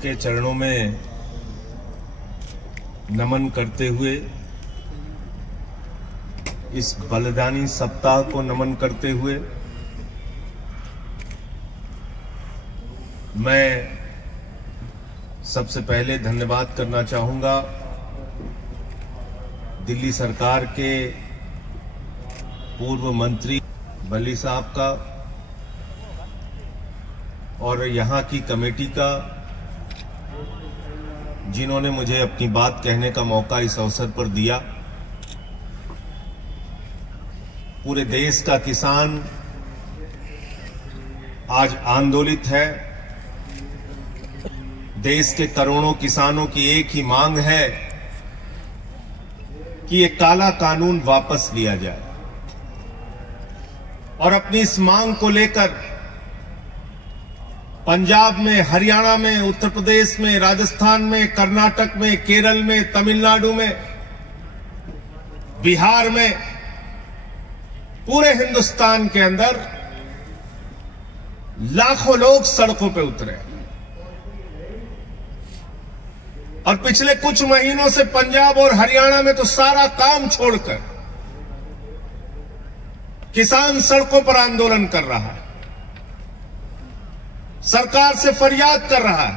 के चरणों में नमन करते हुए, इस बलिदानी सप्ताह को नमन करते हुए मैं सबसे पहले धन्यवाद करना चाहूंगा दिल्ली सरकार के पूर्व मंत्री बली साहब का और यहाँ की कमेटी का, जिन्होंने मुझे अपनी बात कहने का मौका इस अवसर पर दिया। पूरे देश का किसान आज आंदोलित है। देश के करोड़ों किसानों की एक ही मांग है कि ये काला कानून वापस लिया जाए, और अपनी इस मांग को लेकर पंजाब में, हरियाणा में, उत्तर प्रदेश में, राजस्थान में, कर्नाटक में, केरल में, तमिलनाडु में, बिहार में, पूरे हिंदुस्तान के अंदर लाखों लोग सड़कों पे उतरे। और पिछले कुछ महीनों से पंजाब और हरियाणा में तो सारा काम छोड़कर किसान सड़कों पर आंदोलन कर रहा है, सरकार से फरियाद कर रहा है,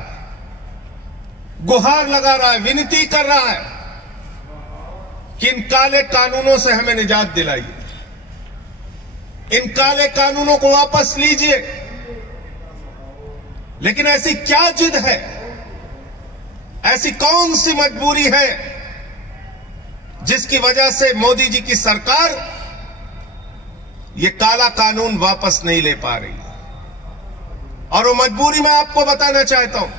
गुहार लगा रहा है, विनती कर रहा है कि इन काले कानूनों से हमें निजात दिलाइए, इन काले कानूनों को वापस लीजिए। लेकिन ऐसी क्या जिद है, ऐसी कौन सी मजबूरी है जिसकी वजह से मोदी जी की सरकार ये काला कानून वापस नहीं ले पा रही? और वो मजबूरी मैं आपको बताना चाहता हूं।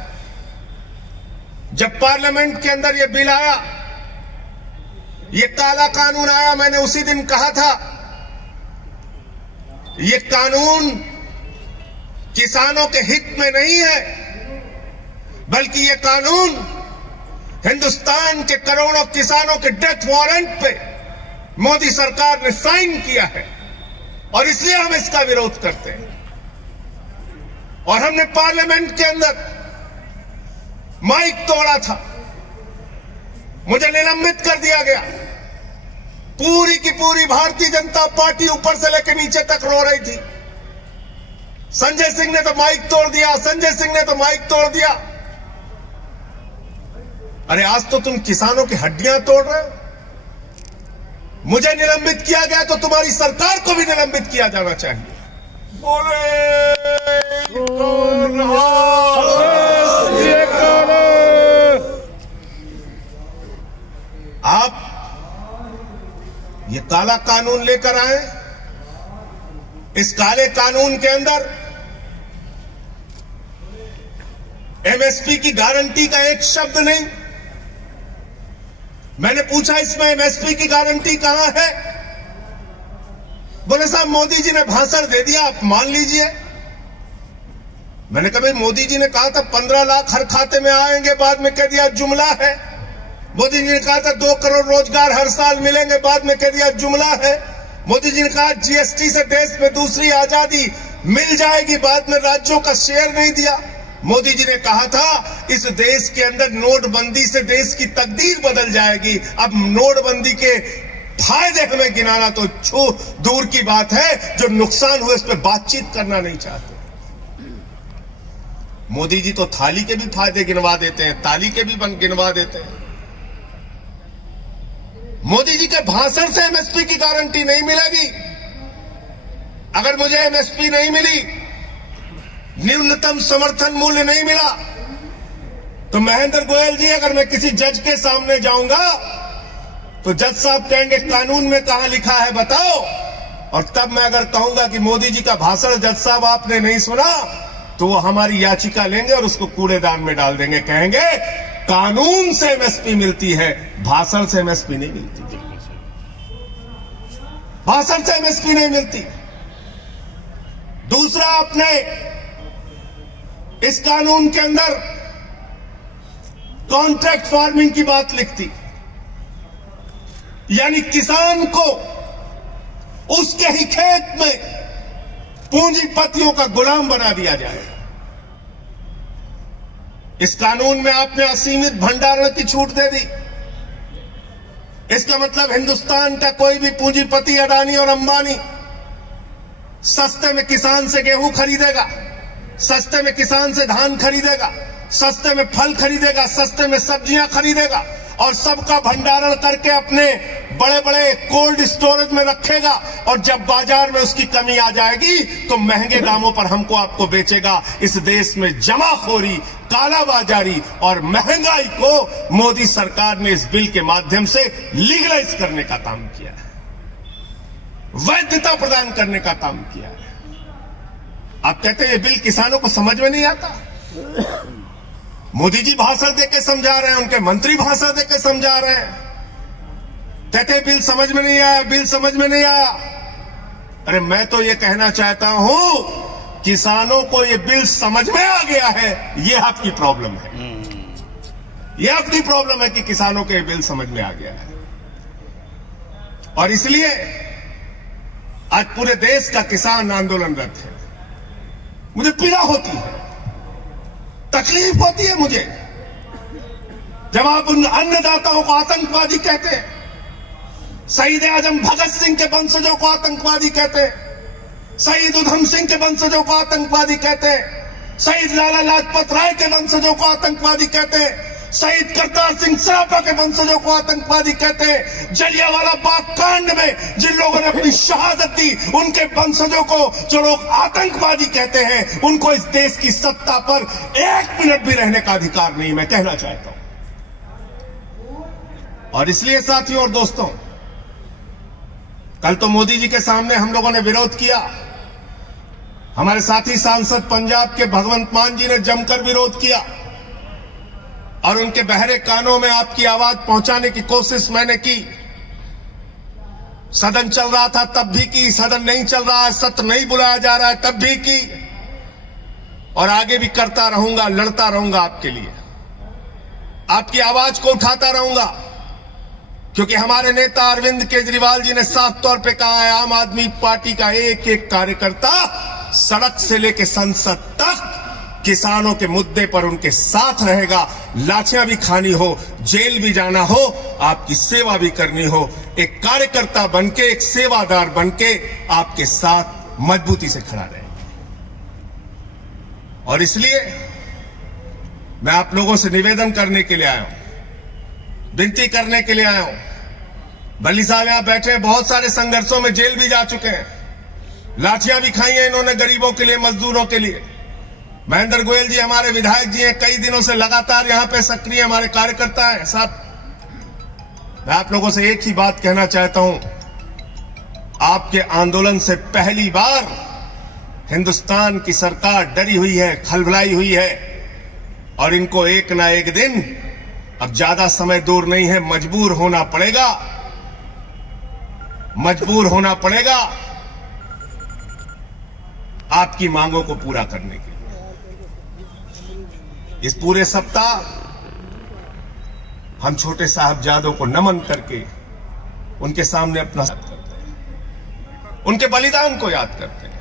जब पार्लियामेंट के अंदर ये बिल आया, ये काला कानून आया, मैंने उसी दिन कहा था ये कानून किसानों के हित में नहीं है, बल्कि ये कानून हिंदुस्तान के करोड़ों किसानों के डेथ वारंट पे मोदी सरकार ने साइन किया है, और इसलिए हम इसका विरोध करते हैं। और हमने पार्लियामेंट के अंदर माइक तोड़ा था, मुझे निलंबित कर दिया गया। पूरी की पूरी भारतीय जनता पार्टी ऊपर से लेकर नीचे तक रो रही थी, संजय सिंह ने तो माइक तोड़ दिया, संजय सिंह ने तो माइक तोड़ दिया। अरे आज तो तुम किसानों की हड्डियां तोड़ रहे हो। मुझे निलंबित किया गया तो तुम्हारी सरकार को भी निलंबित किया जाना चाहिए। आप ये काला कानून लेकर आए, इस काले कानून के अंदर एमएसपी की गारंटी का एक शब्द नहीं। मैंने पूछा इसमें एमएसपी की गारंटी कहां है? बोले साहब मोदी जी ने भाषण दे दिया, आप मान लीजिए। मैंने कहा भाई मोदी जी ने कहा था 15 लाख हर खाते में आएंगे, बाद में कह दिया जुमला है। मोदी जी ने कहा था 2 करोड़ रोजगार हर साल मिलेंगे, बाद में कह दिया जुमला है। मोदी जी ने कहा जीएसटी से देश में दूसरी आजादी मिल जाएगी, बाद में राज्यों का शेयर नहीं दिया। मोदी जी ने कहा था इस देश के अंदर नोटबंदी से देश की तकदीर बदल जाएगी। अब नोटबंदी के फायदे हमें गिनाना तो दूर की बात है, जो नुकसान हुए इस पर बातचीत करना नहीं चाहते। मोदी जी तो थाली के भी फायदे गिनवा देते हैं, ताली के भी गिनवा देते हैं। मोदी जी के भाषण से एमएसपी की गारंटी नहीं मिलेगी। अगर मुझे एमएसपी नहीं मिली, न्यूनतम समर्थन मूल्य नहीं मिला, तो महेंद्र गोयल जी अगर मैं किसी जज के सामने जाऊंगा तो जज साहब कहेंगे कानून में कहां लिखा है बताओ। और तब मैं अगर कहूंगा कि मोदी जी का भाषण जज साहब आपने नहीं सुना, तो वो हमारी याचिका लेंगे और उसको कूड़ेदान में डाल देंगे। कहेंगे कानून से एमएसपी मिलती है, भाषण से एमएसपी नहीं मिलती, भाषण से एमएसपी नहीं मिलती। दूसरा, आपने इस कानून के अंदर कॉन्ट्रैक्ट फार्मिंग की बात लिखती, यानी किसान को उसके ही खेत में पूंजीपतियों का गुलाम बना दिया जाए। इस कानून में आपने असीमित भंडारण की छूट दे दी। इसका मतलब हिंदुस्तान का कोई भी पूंजीपति अडानी और अंबानी सस्ते में किसान से गेहूं खरीदेगा, सस्ते में किसान से धान खरीदेगा, सस्ते में फल खरीदेगा, सस्ते में सब्जियां खरीदेगा और सबका भंडारण करके अपने बड़े बड़े कोल्ड स्टोरेज में रखेगा और जब बाजार में उसकी कमी आ जाएगी तो महंगे दामों पर हमको आपको बेचेगा। इस देश में जमाखोरी, कालाबाजारी और महंगाई को मोदी सरकार ने इस बिल के माध्यम से लीगलाइज करने का काम किया है, वैधता प्रदान करने का काम किया है। आप कहते हैं ये बिल किसानों को समझ में नहीं आता। मोदी जी भाषण देकर समझा रहे हैं, उनके मंत्री भाषण देकर समझा रहे हैं, कहते बिल समझ में नहीं आया, बिल समझ में नहीं आया। अरे मैं तो ये कहना चाहता हूं किसानों को ये बिल समझ में आ गया है, ये आपकी प्रॉब्लम है। ये आपकी प्रॉब्लम है कि किसानों को ये बिल समझ में आ गया है और इसलिए आज पूरे देश का किसान आंदोलनरत है। मुझे पीड़ा होती है, तकलीफ होती है मुझे जब आप उन अन्नदाताओं को आतंकवादी कहते हैं, शहीद आजम भगत सिंह के वंशजों को आतंकवादी कहते हैं, शहीद उधम सिंह के वंशजों को आतंकवादी कहते हैं, शहीद लाला लाजपत राय के वंशजों को आतंकवादी कहते हैं, शहीद करतार सिंह सराफा के वंशजों को आतंकवादी कहते हैं। जलियांवाला बाग कांड में जिन लोगों ने अपनी शहादत दी उनके वंशजों को जो लोग आतंकवादी कहते हैं, उनको इस देश की सत्ता पर 1 मिनट भी रहने का अधिकार नहीं, मैं कहना चाहता हूं। और इसलिए साथियों और दोस्तों, कल तो मोदी जी के सामने हम लोगों ने विरोध किया, हमारे साथी सांसद पंजाब के भगवंत मान जी ने जमकर विरोध किया और उनके बहरे कानों में आपकी आवाज पहुंचाने की कोशिश मैंने की। सदन चल रहा था तब भी की, सदन नहीं चल रहा है, सत्र नहीं बुलाया जा रहा है तब भी की और आगे भी करता रहूंगा, लड़ता रहूंगा आपके लिए, आपकी आवाज को उठाता रहूंगा, क्योंकि हमारे नेता अरविंद केजरीवाल जी ने साफ तौर पे कहा है आम आदमी पार्टी का एक एक कार्यकर्ता सड़क से लेकर संसद तक किसानों के मुद्दे पर उनके साथ रहेगा। लाठियां भी खानी हो, जेल भी जाना हो, आपकी सेवा भी करनी हो, एक कार्यकर्ता बनके, एक सेवादार बनके आपके साथ मजबूती से खड़ा रहेगा। और इसलिए मैं आप लोगों से निवेदन करने के लिए आया हूं, विनती करने के लिए आया हूं। बल्ली साहब यहां बैठे, बहुत सारे संघर्षों में जेल भी जा चुके हैं, लाठियां भी खाई हैं इन्होंने गरीबों के लिए, मजदूरों के लिए। महेंद्र गोयल जी हमारे विधायक जी हैं, कई दिनों से लगातार यहां पे सक्रिय हमारे कार्यकर्ता हैं साहब। मैं आप लोगों से एक ही बात कहना चाहता हूं, आपके आंदोलन से पहली बार हिंदुस्तान की सरकार डरी हुई है, खलबलाई हुई है और इनको एक ना एक दिन, अब ज्यादा समय दूर नहीं है, मजबूर होना पड़ेगा, मजबूर होना पड़ेगा आपकी मांगों को पूरा करने के लिए। इस पूरे सप्ताह हम छोटे साहबजादों को नमन करके उनके सामने अपना याद करते हैं, उनके बलिदान को याद करते हैं,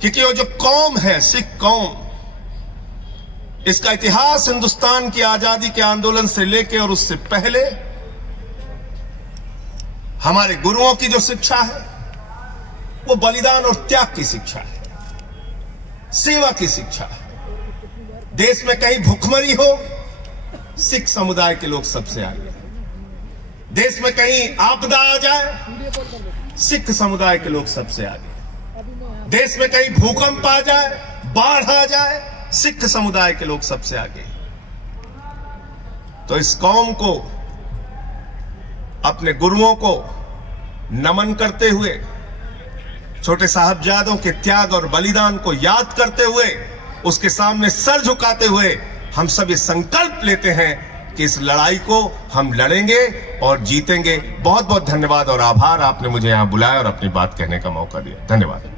क्योंकि वो जो कौम है, सिख कौम, इसका इतिहास हिंदुस्तान की आजादी के आंदोलन से लेकर और उससे पहले हमारे गुरुओं की जो शिक्षा है वो बलिदान और त्याग की शिक्षा है, सेवा की शिक्षा है। देश में कहीं भूखमरी हो, सिख समुदाय के लोग सबसे आगे। देश में कहीं आपदा आ जाए, सिख समुदाय के लोग सबसे आगे। देश में कहीं भूकंप आ जाए, बाढ़ आ जाए, सिख समुदाय के लोग सबसे आगे। तो इस कौम को, अपने गुरुओं को नमन करते हुए, छोटे साहबजादों के त्याग और बलिदान को याद करते हुए, उसके सामने सर झुकाते हुए हम सब ये संकल्प लेते हैं कि इस लड़ाई को हम लड़ेंगे और जीतेंगे। बहुत बहुत धन्यवाद और आभार, आपने मुझे यहां बुलाया और अपनी बात कहने का मौका दिया। धन्यवाद।